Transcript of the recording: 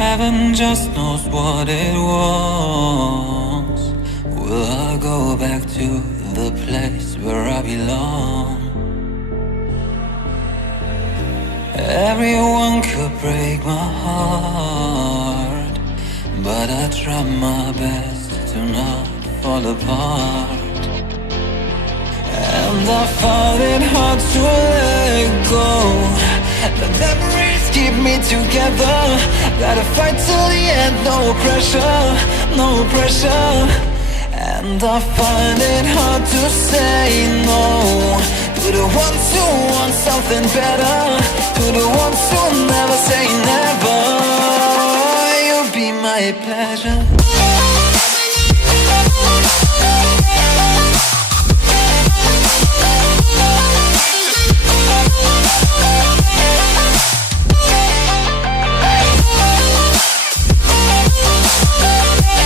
Heaven just knows what it wants. Will I go back to the place where I belong? Everyone could break my heart, but I try my best to not fall apart. And I found it hard to let go. The memories keep me together. Gotta fight till the end, no pressure, no pressure. And I find it hard to say no to the ones who want something better, to the ones who never say never. You'll be my pleasure.